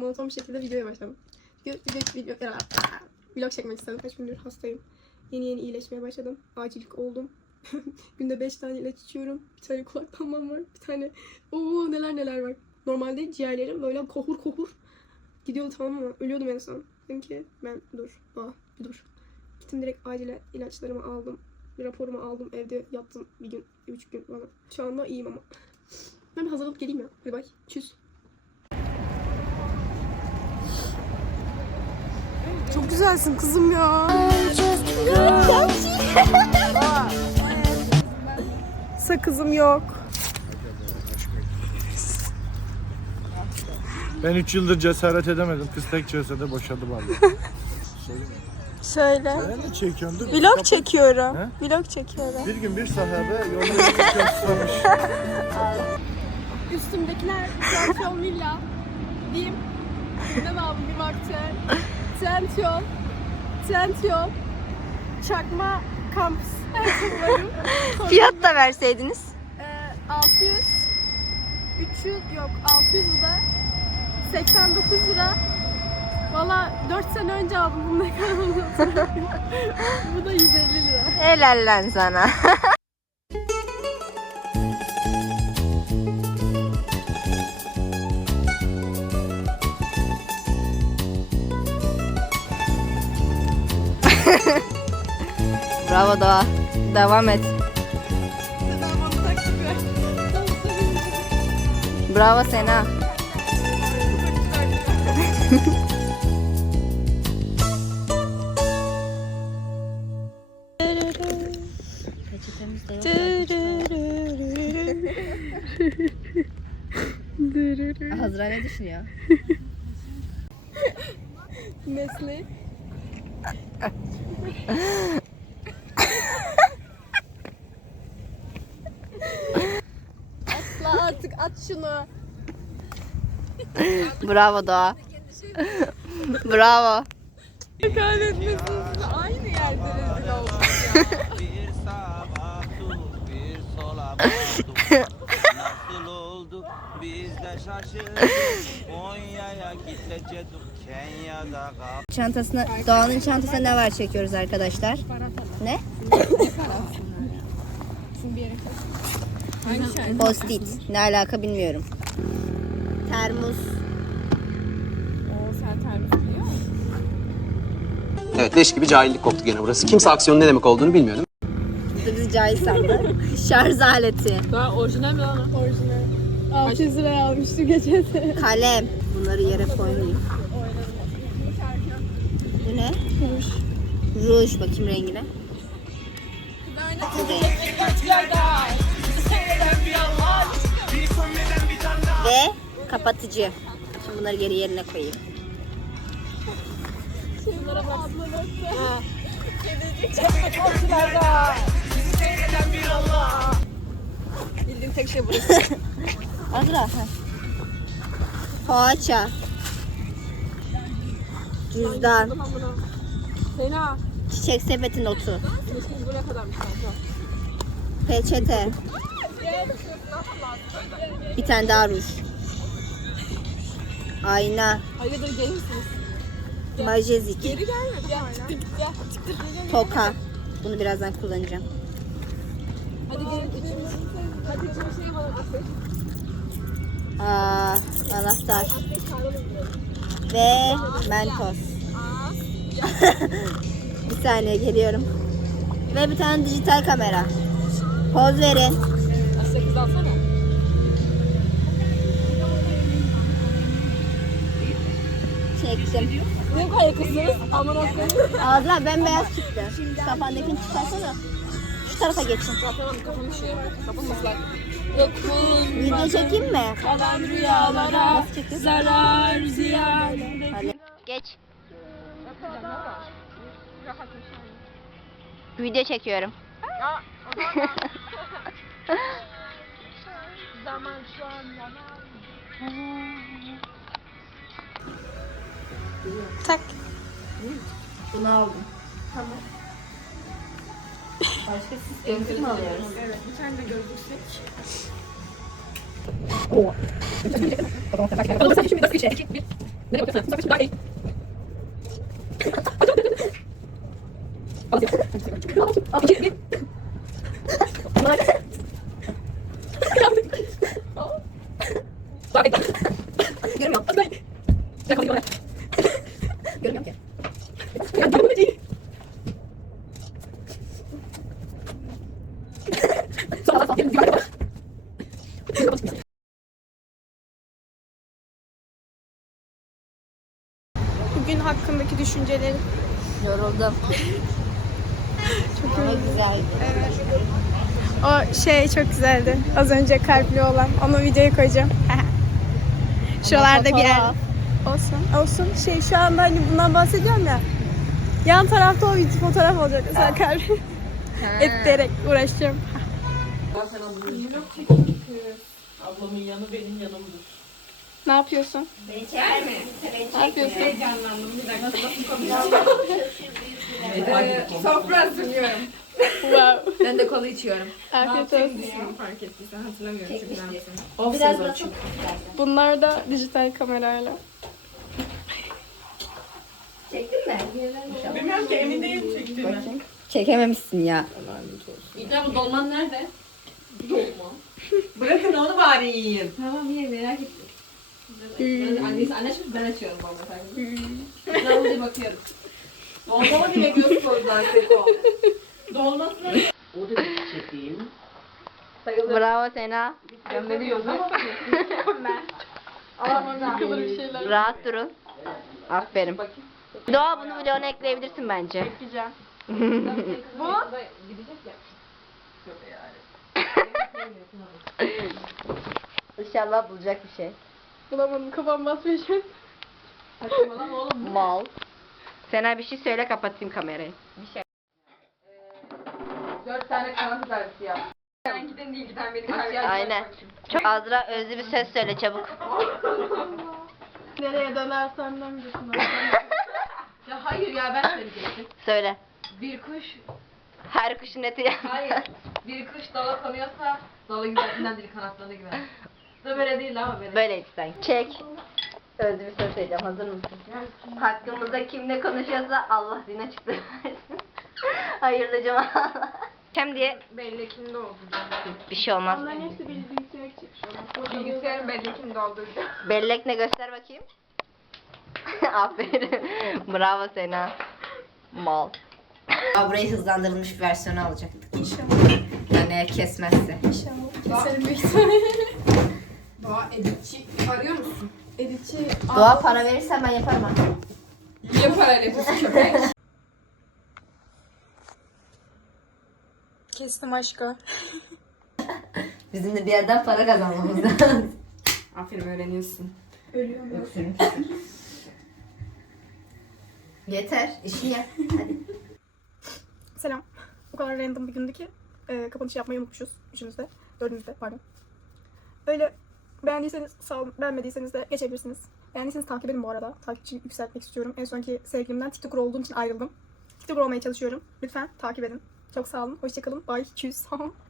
monoton bir şekilde videoya başladım. Video, video, video, vlog çekmek istedim. Kaç gündür hastayım. Yeni yeni iyileşmeye başladım. Acillik oldum. Günde 5 tane ilaç içiyorum. Bir tane kulak damlam var. Bir tane ooo neler neler var. Normalde ciğerlerim böyle kohur kohur gidiyordu tamam mı? Ölüyordum en son. Dedim ki ben dur. Aa, bir dur. Gittim direkt acile ilaçlarımı aldım. Raporumu aldım. Evde yattım bir gün, buçuk gün falan. Şu anda iyiyim ama. Ben hazırlanıp geleyim ya. Hadi bay. Çüz. Güzelsin kızım ya. Sakızım yok. Ben 3 yıldır cesaret edemedim. Kız tek cesede boşadı bari. Şöyle. Ben de. Vlog çekiyorum. He? Vlog çekiyorum. Bir gün bir sahabe yolda yürürken susamış. Üstümdekiler Trendyol Villa. Diyeyim. Ne aldım bir baktı. Trendyol. Trendyol. Çakma kampüs. Fiyat da verseydiniz. Ee, 600. 300 yok 600 bu da. 89 lira. Valla 4 sene önce aldım bunu ne kadar. Bu da 150 lira. Helal lan sana. Bravo Doğa. Devam et. Bravo Sena. Hazra ne düşünüyor? Nesli. artık at şunu. Bravo Doğa. Bravo. Kahretmesin. Aynı yerde rezil olduk. Bir sağa baktık, bir sola baktık. Nasıl oldu biz de şaşırdık. Konya'ya gidecektik, Kenya'da kal. Çantasına, Doğan'ın çantasına ne var çekiyoruz arkadaşlar? Ne? Post-it. Ne alaka bilmiyorum. Termos. Evet leş gibi cahillik koktu gene burası. Kimse aksiyonun ne demek olduğunu bilmiyordum. Bu da bizi cahil sandı. Şarj aleti. Orijinal. 600 liraya almıştım geçen sene. Kalem. Bunları yere koymayayım. Bu ne? Ruj. Ruj. Bakayım rengine. Kapatıcı. Şimdi bunları geri yerine koyayım. Bildiğim tek şey bu. Azra. Poğaça. Cüzdan. Sena. Çiçek sepeti notu. Bu ne kadarmış kanka? Peçete. Bir tane daha ruj. Ayna. Hayırdır gelir misiniz? Majezik. Geri gelmedi hala. Gel. Çıktır. Toka. Bunu birazdan kullanacağım. Hadi gelin. Hadi bir şey göster. Aa, anahtar. Ve mentos. bir saniye geliyorum. Ve bir tane dijital kamera. Poz verin. Aşağı kız alsana. Çektim. Ne kadar kızsınız? Aman Allah'ım. Azra bembeyaz çıktı. Kafandakini çıkarsana. Şu tarafa geçin. Tamam kafamı şey. Kafam ıslak. Dokun. Video çekeyim mi? Kalan rüyalara Nasıl zarar ziyan. Hadi. Geç. Video çekiyorum. Zaman şu an zaman. Tak. Bunu aldım. Tamam. Başka siz gözlük mü alıyoruz? Evet bir tane de gözlük seç. Görmüyorum ki. Bugün hakkındaki düşüncelerin Yoruldum. çok Ama iyi. güzeldi. O şey çok güzeldi. Az önce kalpli olan. Onu videoya koyacağım. Şuralarda bir yer. Olsun. Olsun. Şey şu anda hani bundan bahsediyorum ya. Yan tarafta o bir fotoğraf olacak. Mesela kalp etleyerek uğraşacağım. Ablamın yanı benim yanımdır. Ne yapıyorsun? Çeker mi? Ne yapıyorsun? Sofra hazırlıyorum. wow. Ben de kola içiyorum. Afiyet olsun. Fark ettiysen hatırlamıyorum çünkü ben. Biraz basın. Bunlar da dijital kamerayla. Çektin mi? Bilmiyorum ki emin değilim çektiğini. Çekememişsin ya. İdra bu dolman nerede? Bırakın onu bari yiyin. Tamam iyi merak ettim. Ben annesi anne şimdi ben açıyorum baba sanki. Ben oraya bakıyorum. Dolma bile göz koydular Seko. Dolmasına... O da çekeyim. Bravo Sena. Ne diyorsun? Yıkılır bir şeyler. Rahat durun. Aferin. Doğa bunu vloguna ekleyebilirsin bence. Ekleyeceğim. Bu? Gidecek ya. İnşallah bulacak bir şey. Bulamadım. Kafam an. Saçmalama oğlum. Mal. Sena bir şey söyle kapatayım kamerayı. Dört tane kanat dersi yap. Sen giden değil giden beni kaybeder. Aynen. Çok Azra özlü bir söz söyle çabuk. Nereye dönersem dönmesin. Ya hayır ya ben söyleyecektim. Söyle. Bir kuş, Her kuşun eti hayır. Bir kuş dala konuyorsa dalı güvercinden değil kanatlarına güver. Da böyle değil ama böyle. Böyleydi sen. Çek. Özlü bir söz söyleyeceğim. Hazır mısın? Hakkımızda kim ne konuşuyorsa Allah din açıklığı versin. Hayırlı cuma. Hem diye Belli kimde oldu. bir şey olmaz. Onların hepsi bilgisayar çıkmış. Bilgisayarın belli kimde oldu. Bellek ne göster bakayım. Aferin. Bravo Sena. Mal. Burayı hızlandırılmış bir versiyonu alacaktık. İnşallah. Yani kesmezse. İnşallah. Keserim büyük ihtimalle. Doğa editçi arıyor musun? Editçi Doğa para verirsen ben yaparım ha. Yapar öyle bir köpek. kestim aşkı. Bizim de bir yerden para kazanmamız lazım. Aferin öğreniyorsun. Ölüyorum. Öksürüm. Yeter. işini yap. Hadi. Selam. O kadar random bir gündü ki e, kapanış yapmayı unutmuşuz. Üçümüz de. Dördümüz de pardon. Öyle beğendiyseniz sağ olun. Beğenmediyseniz de geçebilirsiniz. Beğendiyseniz takip edin bu arada. Takipçi yükseltmek istiyorum. En sonki sevgilimden TikToker olduğum için ayrıldım. TikToker olmaya çalışıyorum. Lütfen takip edin. Çok sağ olun. Hoşçakalın. Bye. Tschüss.